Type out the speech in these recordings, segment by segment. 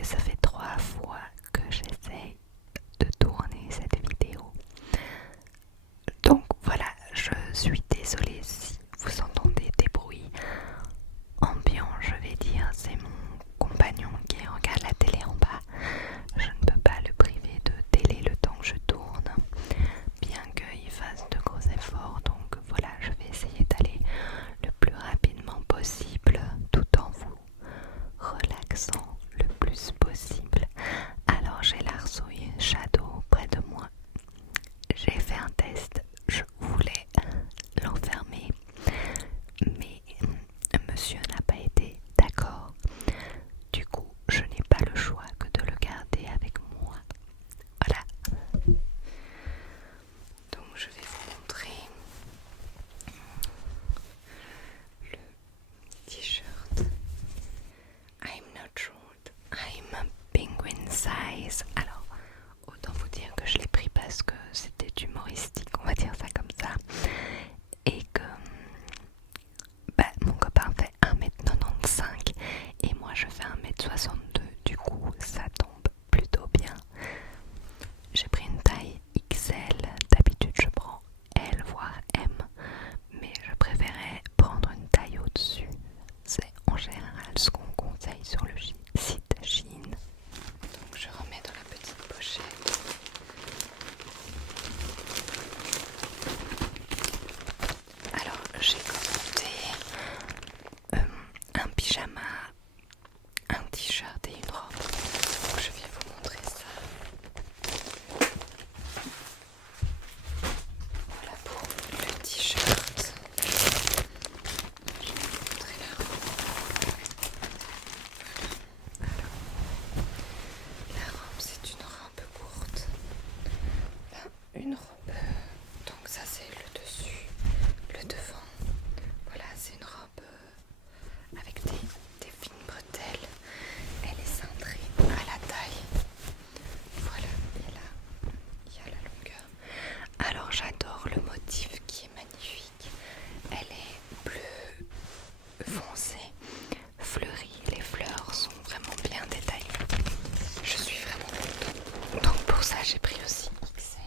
que ça fait 3 fois que j'essaye de tourner cette vidéo. Donc voilà, je suis désolée si vous entendez des bruits ambiants, je vais dire. C'est mon compagnon qui regarde la télé en bas. Je ne peux pas le priver de télé le temps que je tourne, bien qu'il fasse de gros efforts. Donc voilà, je vais essayer d'aller le plus rapidement possible tout en vous relaxant le plus possible. Alors j'ai l'Arsouille Shadow près de moi. J'ai fait un test, je voulais l'enfermer, mais monsieur n'a pas été d'accord. Du coup, je n'ai pas le choix que de le garder avec moi. Voilà. Donc je vais vous montrer le t-shirt. I'm not short, I'm a penguin size. Alors, autant vous dire que je l'ai pris parce que c'était humoristique, on va dire ça comme ça. Et que mon copain fait 1m95 et moi je fais 1m62. Du coup, ça tombe plutôt bien. J'ai pris une taille XL. D'habitude, je prends L voire M. Mais je préférais prendre une taille au-dessus. C'est en général ce qu'on conseille sur le site Shein. Donc je remets dans la petite pochette. Alors j'ai commandé un pyjama, un t-shirt et une robe. Donc je vais vous montrer ça. Voilà pour le t-shirt. Je vais vous montrer la robe. Alors, la robe c'est une robe courte. Une robe, donc ça c'est le dessus, le devant. Voilà, c'est une robe avec des fines bretelles. Elle est cintrée à la taille. Voilà, et là il y a la longueur. Alors j'adore le motif qui est magnifique. Elle est bleu foncé, fleurie. Les fleurs sont vraiment bien détaillées. Je suis vraiment contente. Donc pour ça j'ai pris aussi XL.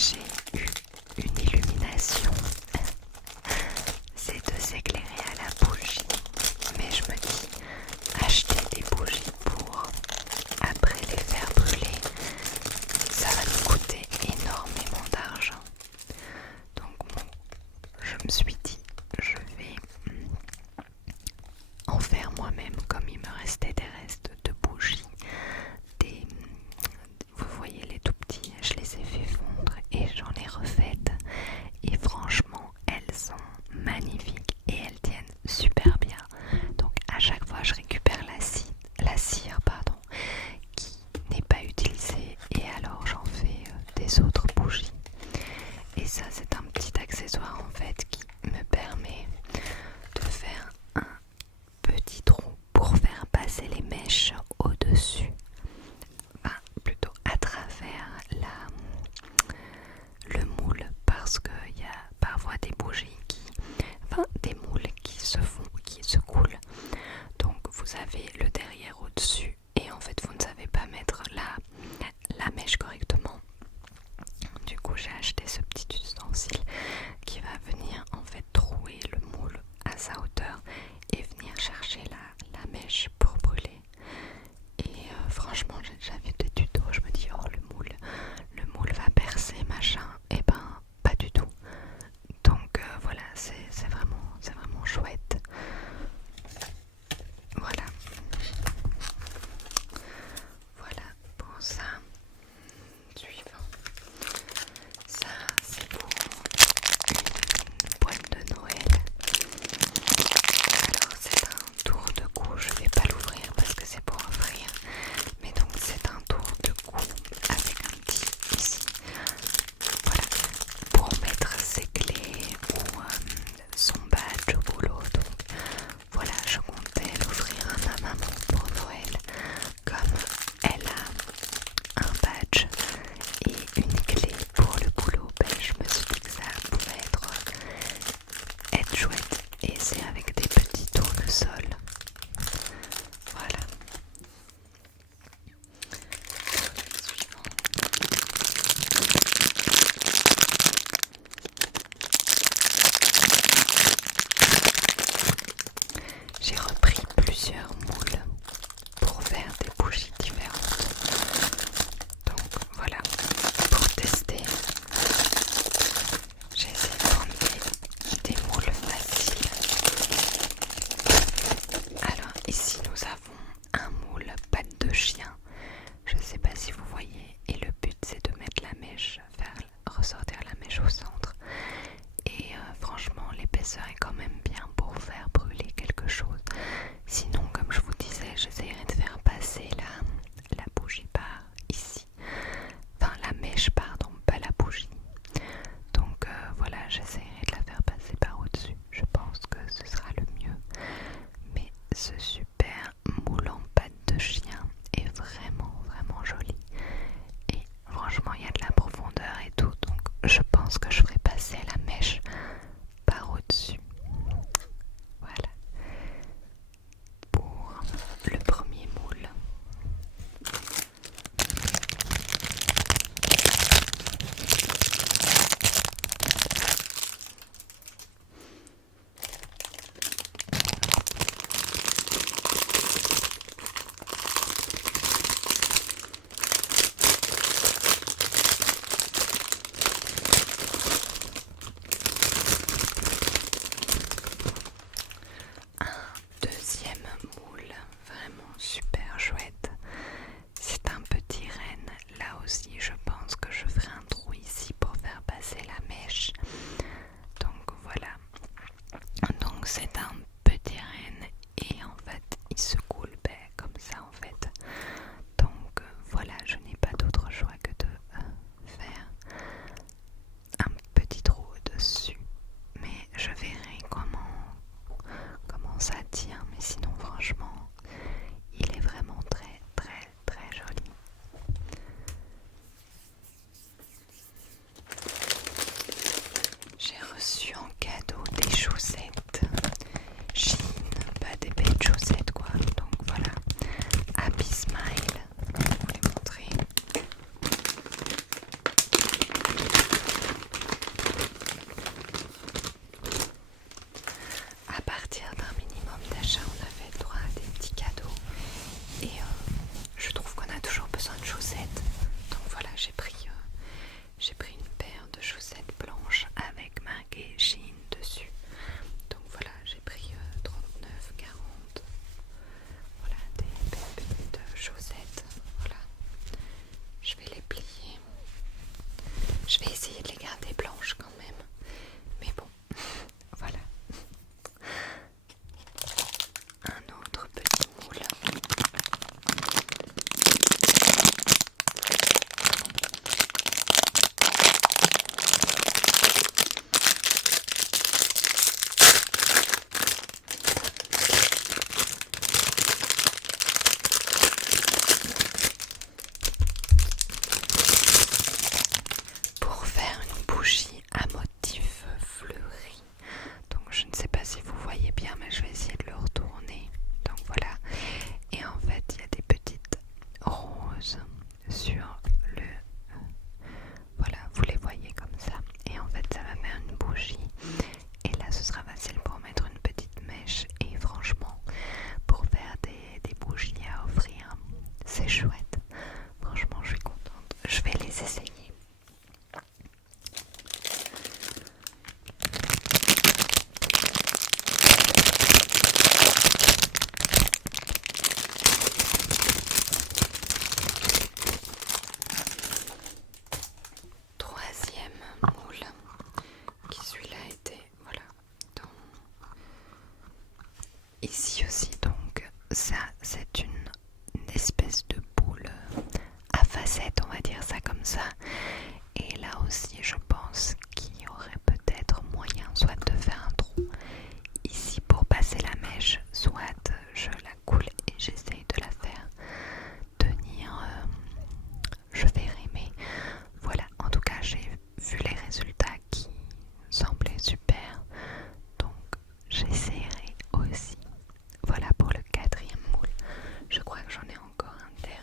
j'ai eu une illumination. C'est de s'éclairer à la bougie. Mais je me dis, acheter des bougies pour après les faire brûler, ça va nous coûter énormément d'argent. Donc bon, je me suis dit, je vais en faire moi-même, comme il me restait des restes de bougies. Vous voyez les tout petits, je les ai fait fondre et j'en ai refaites. Et franchement, elles sont magnifiques et elles tiennent super bien. Donc à chaque fois, je récupère la cire qui n'est pas utilisée et alors j'en fais des autres bougies. Et ça, c'est un petit accessoire en fait qui me permet de faire un petit trou pour faire passer les mèches au-dessus. Enfin, plutôt à travers le moule, parce qu'il y a parfois des bougies des moules qui se coulent. Donc vous avez le derrière au-dessus et en fait vous ne savez pas mettre la mèche correctement. Du coup j'ai acheté ce petit ustensile qui va venir en fait trouer le moule à sa hauteur et venir chercher la mèche pour brûler. Et franchement j'ai déjà vu des tutos, je me dis oh le moule va percer machin, et ben pas du tout. Donc voilà, c'est vraiment chouette. Voilà pour ça. Suivant, ça c'est pour une boîte de Noël. Alors c'est un tour de cou, je vais pas l'ouvrir parce que c'est pour offrir, mais donc c'est un tour de cou avec un petit ici, voilà, pour mettre ses clés ou son badge au boulot. Donc voilà, je comptais l'offrir à ma maman pour Noël, comme elle a un badge et une clé pour le boulot. Ben, je me suis dit que ça pouvait être chouette, et c'est avec des petits tournesols. Voilà. Suivant. J'ai repris plusieurs moules pour faire des bougies différentes. Donc voilà, pour tester, j'ai essayé de prendre des moules faciles. Alors ici nous avons un moule patte de chien. Je ne sais pas si vous voyez, et le but c'est de mettre la mèche, faire ressortir la mèche au centre. Et franchement l'épaisseur est quand même bien pour faire brûler quelque chose. Sinon, comme je vous disais, j'essayerai de faire passer la bougie par ici. Enfin la mèche pardon, pas la bougie. Donc voilà, j'essayerai de la faire passer par au-dessus. Je pense que ce sera le mieux. Mais ce super moule en patte de chien est vraiment joli. Et franchement il y a de la profondeur et tout, donc je pense que je ferai passer la mèche par au-dessus. Voilà pour le premier moule. Je vais essayer de les garder blanches quand même. Mais bon, voilà. Un autre petit moule. Pour faire une bougie à motif fleuri. Donc je ne sais pas si vous voyez bien, mais je vais essayer de le retourner. Donc voilà. Et en fait, il y a des petites roses sur le... Voilà, vous les voyez comme ça. Et en fait, ça va faire une bougie. Et là, ce sera facile pour mettre une petite mèche. Et franchement, pour faire des bougies à offrir, c'est chouette. Franchement, je suis contente. Je vais les essayer. Troisième moule, qui celui-là était, voilà, ici aussi. Donc ça, c'est une espèce de boule à facettes, on va dire ça comme ça. Et là aussi, je pense qu'il y aurait peut-être moyen soit de faire un trou ici pour passer la mèche, soit je la coule et j'essaye de la faire tenir. Je verrai, mais voilà, en tout cas j'ai vu les résultats qui semblaient super, donc j'essaierai aussi. Voilà pour le quatrième moule. Je crois que j'en ai encore un dernier.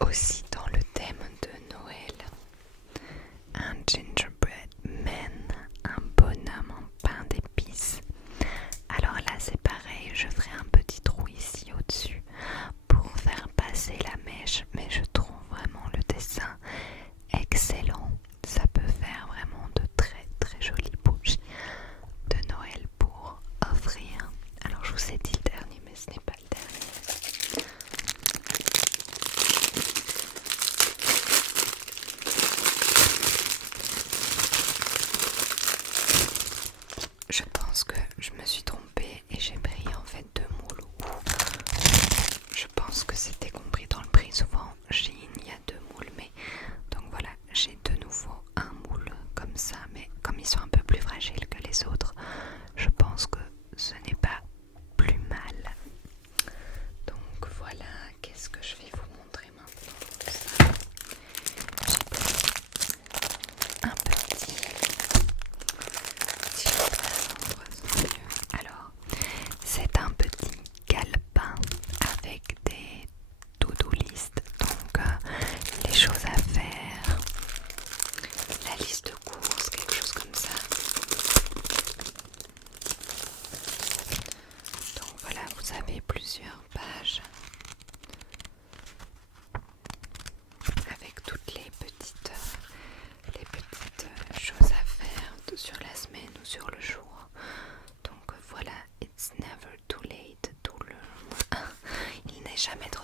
Aussi dans le thème de Noël, un gingerbread man, un bonhomme en pain d'épices. Alors là c'est pareil, je ferai un petit trou ici au-dessus pour faire passer la mèche, mais je trouve vraiment le dessin excellent. Ça peut faire vraiment de très très jolies bougies de Noël pour offrir. Alors je vous ai dit le dernier, mais ce n'est pas le dernier. Je pense que je me suis trompée et j'ai pris en fait deux moules. Je pense que c'était compris dans le prix. Souvent chez il y a deux moules, mais donc voilà, j'ai de nouveau un moule comme ça, mais comme ils sont un peu plus fragiles que les autres, je pense que ce n'est pas plus mal. Donc voilà, qu'est-ce que je vais vous montrer maintenant? Un petit. Alors, c'est un petit calepin avec des to-do list, donc les choses à faire, la liste de courses, quelque chose comme ça. Donc voilà, vous avez plusieurs pages avec toutes les petites choses à faire sur la semaine ou sur le jour. Donc voilà, it's never too late, il n'est jamais trop